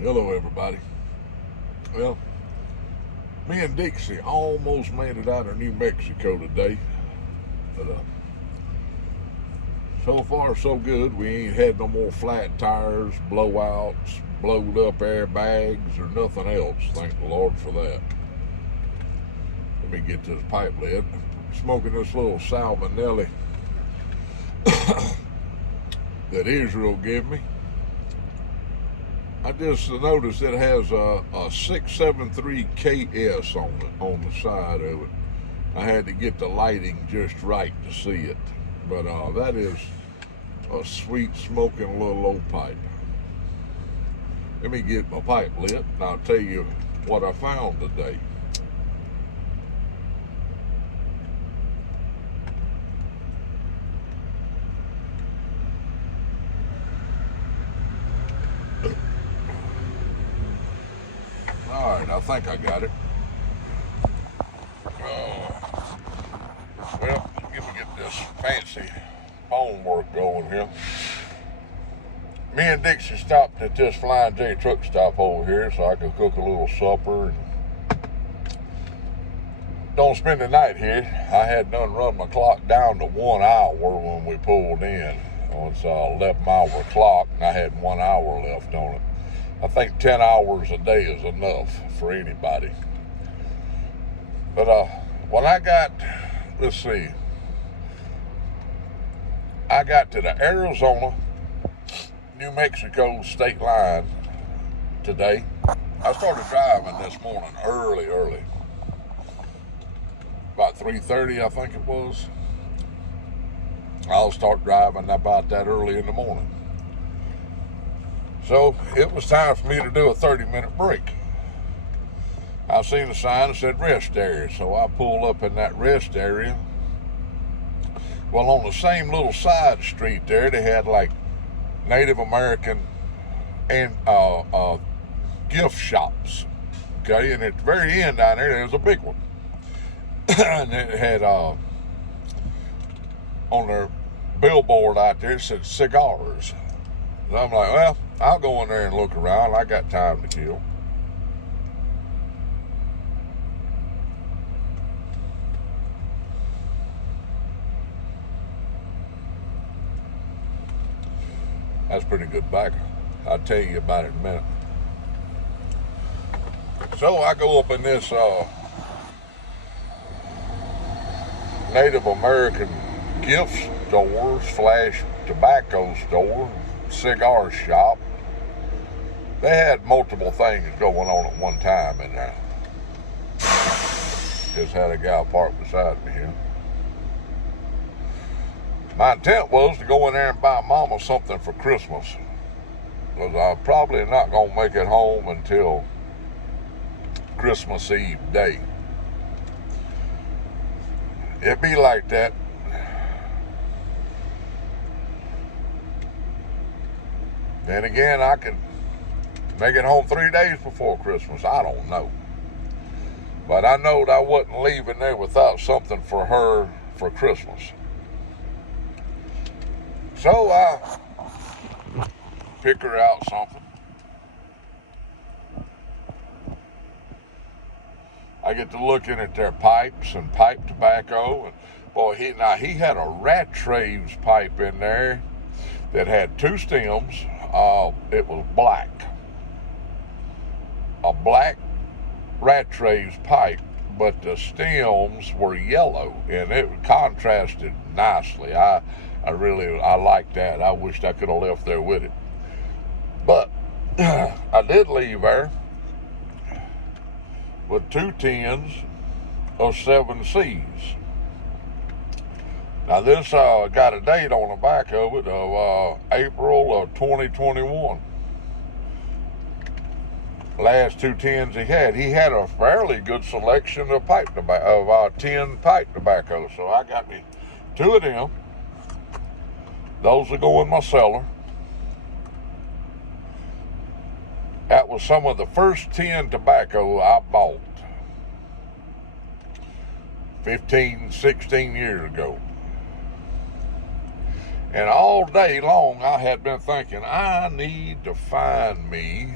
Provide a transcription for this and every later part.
Hello, everybody. Well, me and Dixie almost made it out of New Mexico today, but so far so good. We ain't had no more flat tires, blowouts, blowed up airbags, or nothing else. Thank the Lord for that. Let me get this pipe lid. Smoking this little Salmonelli that Israel gave me. I just noticed it has a 673 KS on the side of it. I had to get the lighting just right to see it. But that is a sweet smoking little old pipe. Let me get my pipe lit and I'll tell you what I found today. Alright, I think I got it. Well, let me get this fancy phone work going here. Me and Dixie stopped at this Flying J truck stop over here so I could cook a little supper and don't spend the night here. I had done run my clock down to 1 hour when we pulled in. It's 11-hour clock and I had 1 hour left on it. I think 10 hours a day is enough for anybody. But when I got, let's see, I got to the Arizona, New Mexico state line today. I started driving this morning early. About 3:30, I think it was. I'll start driving about that early in the morning. So it was time for me to do a 30-minute break. I seen a sign that said rest area, so I pulled up in that rest area. Well, on the same little side street there, they had like Native American and gift shops. Okay, and at the very end down there was a big one. And it had on their billboard out there, it said cigars. And I'm like, well, I'll go in there and look around. I got time to kill. That's pretty good tobacco. I'll tell you about it in a minute. So I go up in this Native American gift stores / tobacco store, cigar shop. They had multiple things going on at one time in there. Just had a guy parked beside me here. My intent was to go in there and buy Mama something for Christmas, because I'm probably not going to make it home until Christmas Eve day. It be like that. Then again, I could make it home 3 days before Christmas. I don't know. But I know that I wasn't leaving there without something for her for Christmas. So I pick her out something. I get to looking at their pipes and pipe tobacco. And boy, he had a rat traves pipe in there that had 2 stems. It was black. A black rat traves pipe, but the stems were yellow, and it contrasted nicely. I liked that. I wished I could have left there with it. But I did leave there with 2 tins of 7Cs. Now this got a date on the back of it of April of 2021. Last 2 tins he had a fairly good selection of tin pipe tobacco. So I got me 2 of them. Those will go in my cellar. That was some of the first tin tobacco I bought 15, 16 years ago. And all day long I had been thinking, I need to find me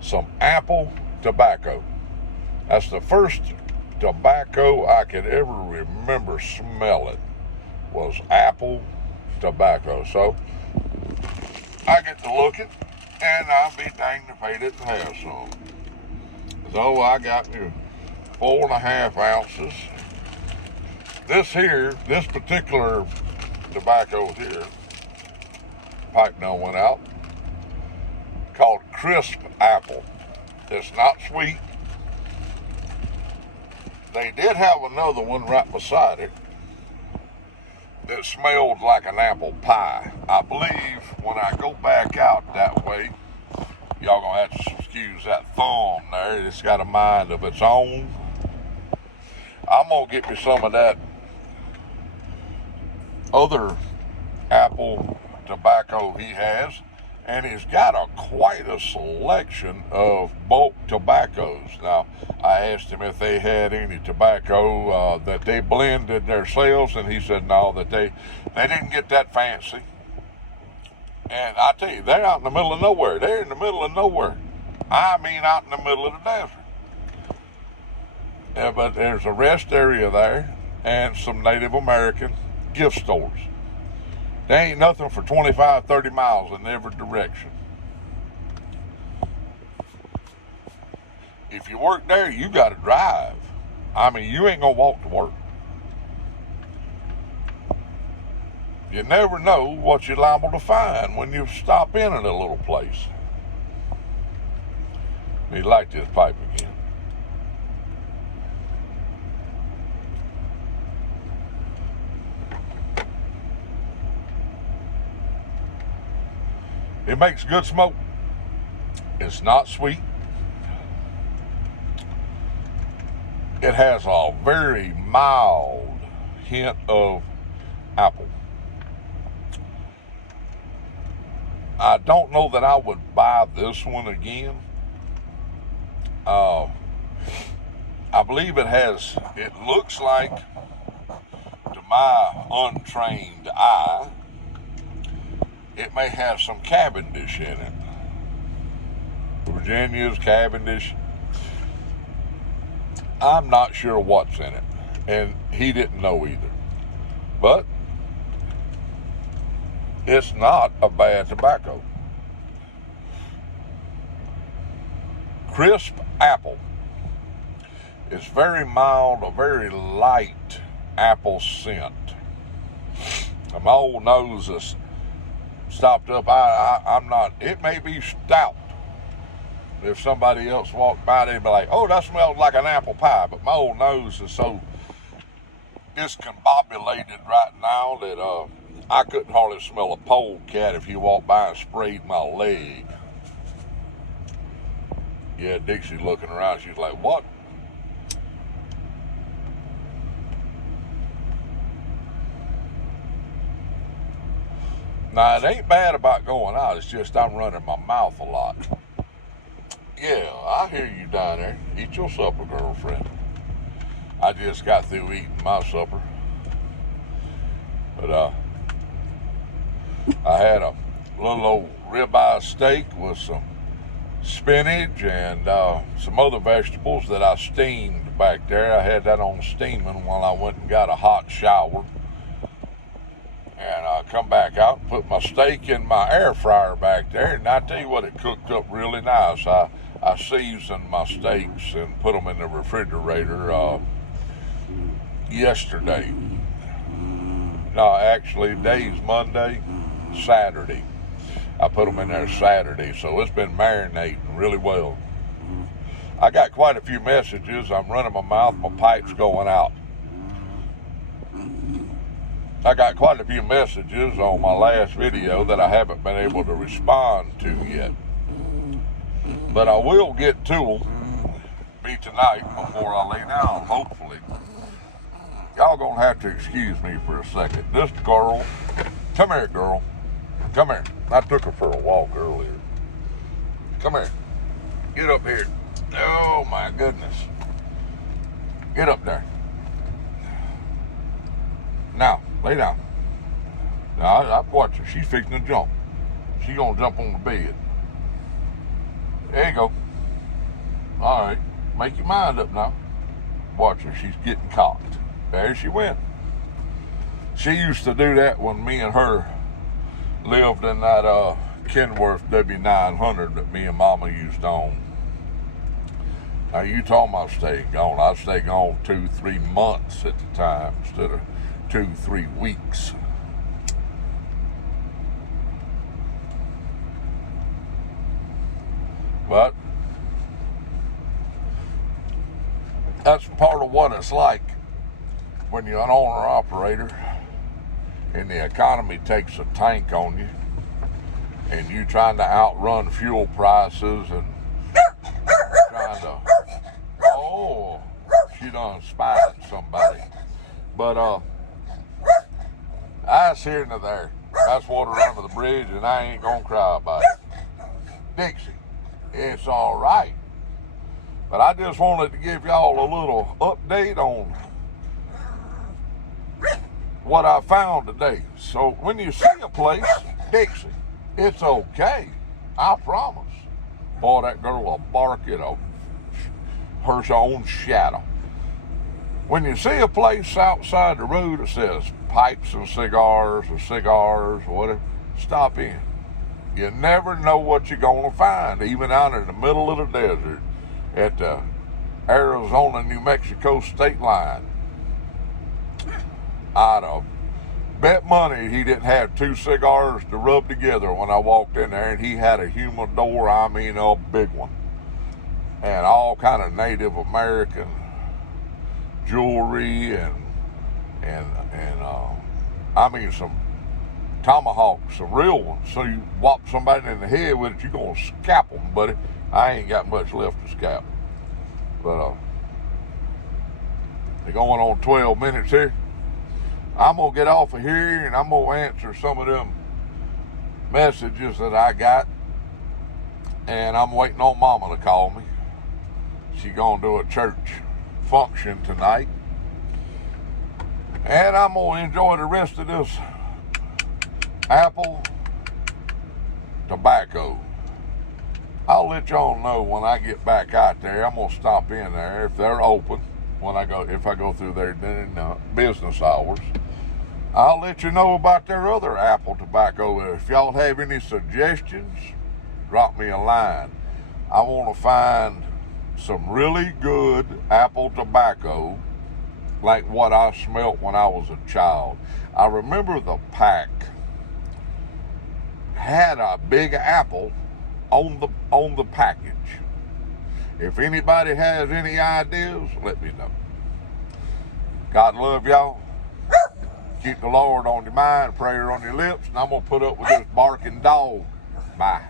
some apple tobacco. That's the first tobacco I could ever remember smelling, was apple tobacco. So I get to look it, and I'll be danged if I didn't have some. So I got me 4.5 ounces. This particular tobacco here, pipe now went out, called Crisp Apple. It's not sweet. They did have another one right beside it that smelled like an apple pie. I believe when I go back out that way, y'all gonna have to excuse that thumb there. It's got a mind of its own. I'm gonna get me some of that other apple tobacco he has, and he's got quite a selection of bulk tobaccos. Now, I asked him if they had any tobacco that they blended themselves, and he said no, that they didn't get that fancy. And I tell you, they're out in the middle of nowhere. They're in the middle of nowhere. I mean, out in the middle of the desert. Yeah, but there's a rest area there and some Native American gift stores. There ain't nothing for 25, 30 miles in every direction. If you work there, you got to drive. I mean, you ain't going to walk to work. You never know what you're liable to find when you stop in a little place. He liked his pipe again. It makes good smoke. It's not sweet. It has a very mild hint of apple. I don't know that I would buy this one again. I believe it looks like, to my untrained eye, it may have some Cavendish in it. Virginia's Cavendish. I'm not sure what's in it, and he didn't know either. But it's not a bad tobacco. Crisp Apple. It's very mild, a very light apple scent. And my old nose is stopped up. I'm not, it may be stout. If somebody else walked by, they'd be like, oh, that smells like an apple pie. But my old nose is so discombobulated right now that I couldn't hardly smell a polecat if he walked by and sprayed my leg. Yeah, Dixie looking around, she's like, what? Now, it ain't bad about going out, it's just I'm running my mouth a lot. Yeah, I hear you down there. Eat your supper, girlfriend. I just got through eating my supper. But I had a little old ribeye steak with some spinach and some other vegetables that I steamed back there. I had that on steaming while I went and got a hot shower. And I come back out and put my steak in my air fryer back there. And I tell you what, it cooked up really nice. I seasoned my steaks and put them in the refrigerator yesterday. No, actually, today's Monday, Saturday. I put them in there Saturday, so it's been marinating really well. I got quite a few messages. I'm running my mouth, my pipe's going out. I got quite a few messages on my last video that I haven't been able to respond to yet. But I will get to them, be tonight before I lay down, hopefully. Y'all gonna have to excuse me for a second. This girl, come here, girl. Come here. I took her for a walk earlier. Come here. Get up here. Oh my goodness. Get up there. Now, lay down. Now, I'm watching. She's fixing to jump. She's gonna jump on the bed. There you go. All right, make your mind up now. Watch her, she's getting cocked. There she went. She used to do that when me and her lived in that Kenworth W900 that me and Mama used to own. Now you told me I'd stay gone. I'd stay gone 2-3 months at the time instead of 2-3 weeks. But that's part of what it's like when you're an owner-operator and the economy takes a tank on you and you trying to outrun fuel prices and trying to, oh, she done spied somebody. But I see her into there. That's water under the bridge and I ain't gonna cry about it. Dixie, it's all right. But I just wanted to give y'all a little update on what I found today. So when you see a place, Dixie, it's okay. I promise. Boy, that girl will bark at her own shadow. When you see a place outside the road that says pipes and cigars or whatever, stop in. You never know what you're going to find, even out in the middle of the desert at the Arizona-New Mexico state line. I'd have bet money he didn't have 2 cigars to rub together when I walked in there, and he had a humidor, I mean a big one, and all kind of Native American jewelry and I mean some tomahawks, some real ones. So you whop somebody in the head with it, you're gonna scalp them, buddy. I ain't got much left to scalp. But they're going on 12 minutes here. I'm gonna get off of here and I'm gonna answer some of them messages that I got. And I'm waiting on Mama to call me. She gonna do a church function tonight. And I'm gonna enjoy the rest of this apple tobacco. I'll let y'all know when I get back out there. I'm gonna stop in there if they're open. If I go through there during business hours, I'll let you know about their other apple tobacco. If y'all have any suggestions, drop me a line. I want to find some really good apple tobacco like what I smelt when I was a child. I remember the pack had a big apple on the package. If anybody has any ideas, let me know. God love y'all. Keep the Lord on your mind, prayer on your lips, and I'm gonna put up with this barking dog. Bye.